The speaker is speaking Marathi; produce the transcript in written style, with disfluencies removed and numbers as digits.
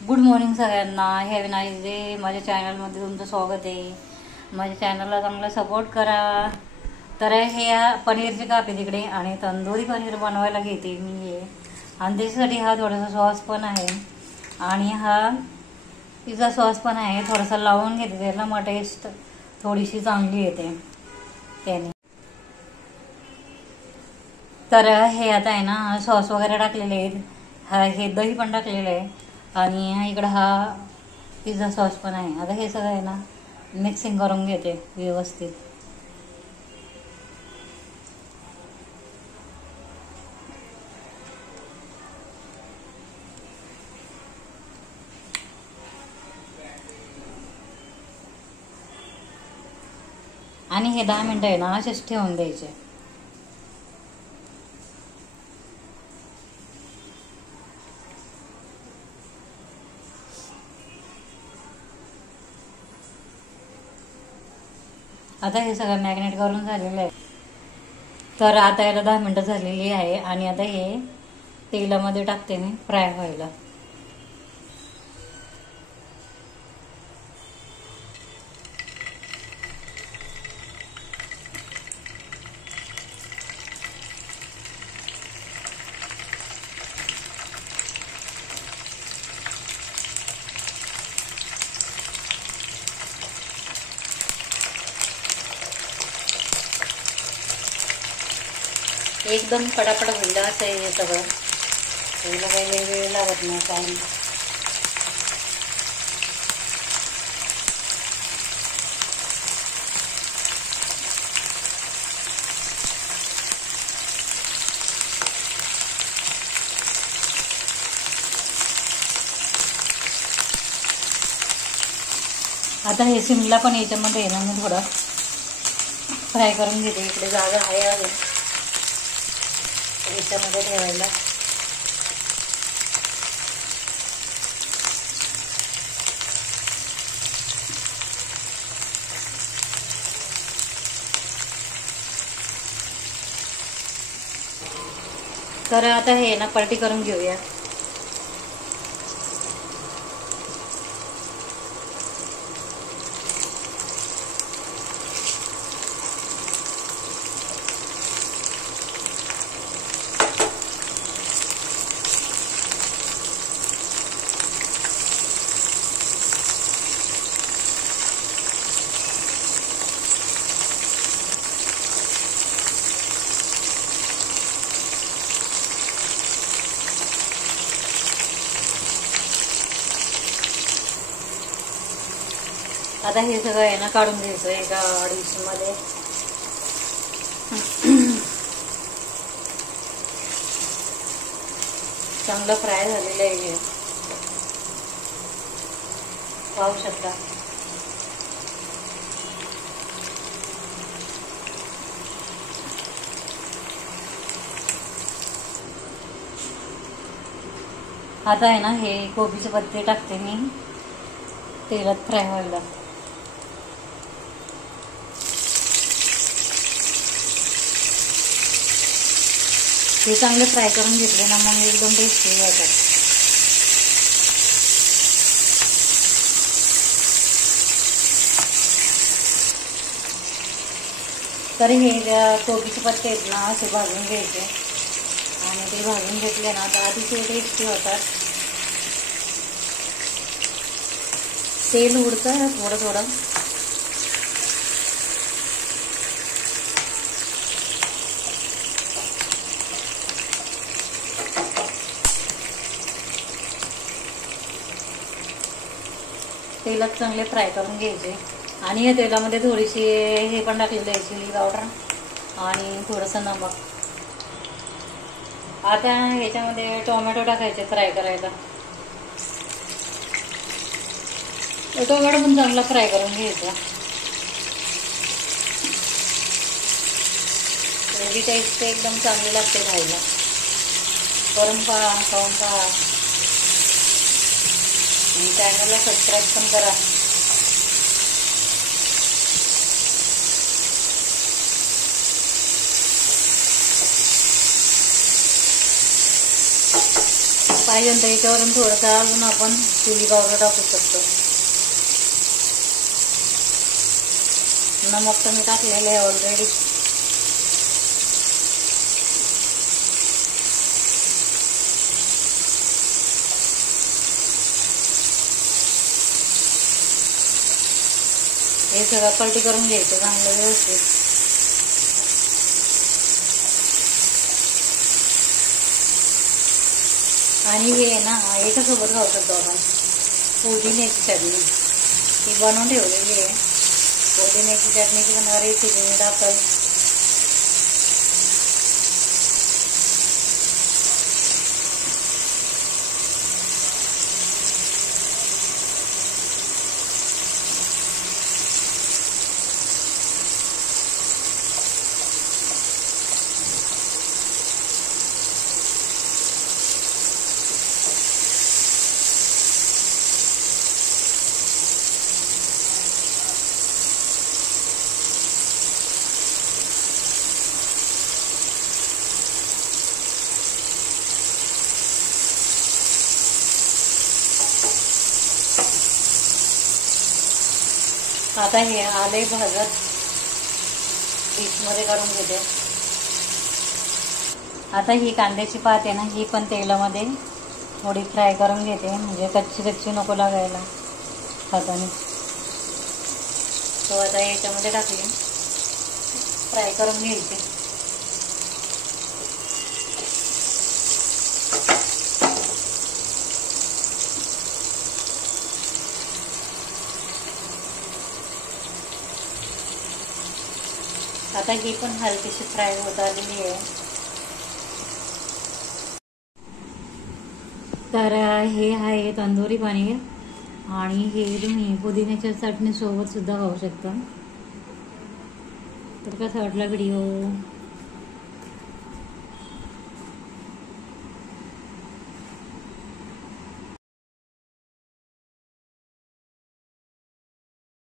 गुड मॉर्निंग सगळ्यांना. Have a nice day. माझ्या चॅनलमध्ये तुमचं स्वागत आहे. माझ्या चॅनलला चांगला सपोर्ट करा. तर हे पनीरचे कापे तिकडे आणि तंदुरी पनीर बनवायला घेते मी हे. आणि त्याच्यासाठी हा थोडासा सॉस पण आहे आणि हा पिझ्झा सॉस पण आहे. थोडासा लावून घेते त्याला, मग टेस्ट थोडीशी चांगली येते त्याने. तर हे आता आहे ना, सॉस वगैरे टाकलेले आहेत. हे दही पण टाकलेलं आहे आणि इकडं हा पिझ्झा सॉस पण आहे. आता हे सगळं आहे ना मिक्सिंग करून घेते व्यवस्थित. आणि हे 10 मिनटं आहे ना असेच ठेवून द्यायचे. आता हे सगळं मॅग्नेट करून झालेलं आहे. तर आता याला 10 मिनटं झालेली आहे आणि आता हे तेलामध्ये टाकते मी फ्राय व्हायला. एकदम पटापट होईल असं हे सगळं. त्याला काही वेळ लागत नाही काही. आता हे शिमला पण याच्यामध्ये आहे ना मी थोडा फ्राय करून घेते. इकडे जागा आहे अजून याच्यामध्ये ठेवायला. तर आता हे ना पलटी करून घेऊया. आता हे सगळं आहे ना काढून घ्यायचं एका डिशमध्ये. चांगलं फ्राय झालेलं आहे हे, पाहू शकता. आता आहे ना हे कोबीचे पत्ते टाकते मी तेलात फ्राय व्हायला. हे चांगले फ्राय करून घेतले ना मग एकदम टेस्टी होतात. तर हे कोबीचे पत्ते आहेत ना असे भाजून घ्यायचे आणि ते भाजून घेतले ना तर अतिशय टेस्टी होतात. तेल उडतं थोडं थोडं. तेलात चांगले फ्राय करून घ्यायचे आणि या तेलामध्ये थोडीशी हे पण टाकलेलं आहे चिली पावडर आणि थोडंसं नमक. आता ह्याच्यामध्ये टोमॅटो टाकायचे फ्राय करायला. टोमॅटो पण चांगला फ्राय करून घ्यायचा. त्याची टेस्ट एकदम चांगली लागते खायला. करून पहा, खाऊन पहा आणि चॅनलला सबस्क्राईब पण करा. पाहिजे तर याच्यावरून थोडंसं अजून आपण चिली पावडर टाकू शकतो. नमक तर मी टाकलेलं आहे ऑलरेडी. हे सगळं पलटी करून घ्यायचं चांगलं व्यवस्थित. आणि हे ना एकासोबत खाऊ शकतो आपण. पुदिन्याची चटणी ती बनवून ठेवलेली आहे. पुदिन्याची चटणीची पण रेसिपी मी दाखवेल. आता हे आले भाजत डिशमध्ये काढून घेते. आता ही कांद्याची पात आहे ना, ही पण तेलामध्ये थोडी फ्राय करून घेते, म्हणजे कच्ची कच्ची नको लागायला हाताने. तो आता याच्यामध्ये टाकली, फ्राय करून घ्यायची. आता ही पण हलकीशी फ्राय होत आलेली आहे. तर हे आहे तंदुरी पनीर, आणि हे तुम्ही पुदिन्याच्या चटणी सोबत सुद्धा खाऊ शकता. तर कसा वाटला व्हिडिओ?